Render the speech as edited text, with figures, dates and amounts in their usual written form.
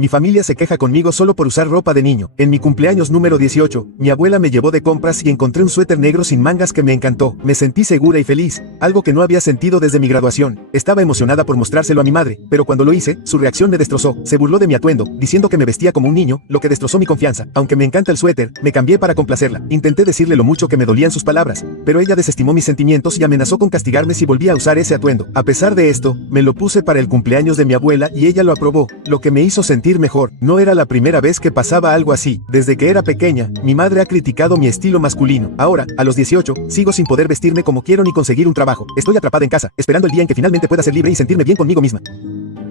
Mi familia se queja conmigo solo por usar ropa de niño. En mi cumpleaños número 18, mi abuela me llevó de compras y encontré un suéter negro sin mangas que me encantó. Me sentí segura y feliz, algo que no había sentido desde mi graduación. Estaba emocionada por mostrárselo a mi madre, pero cuando lo hice, su reacción me destrozó. Se burló de mi atuendo, diciendo que me vestía como un niño, lo que destrozó mi confianza. Aunque me encanta el suéter, me cambié para complacerla. Intenté decirle lo mucho que me dolían sus palabras, pero ella desestimó mis sentimientos y amenazó con castigarme si volvía a usar ese atuendo. A pesar de esto, me lo puse para el cumpleaños de mi abuela y ella lo aprobó, lo que me hizo sentir mejor. No era la primera vez que pasaba algo así. Desde que era pequeña, mi madre ha criticado mi estilo masculino. Ahora, a los 18, sigo sin poder vestirme como quiero ni conseguir un trabajo. Estoy atrapada en casa, esperando el día en que finalmente pueda ser libre y sentirme bien conmigo misma.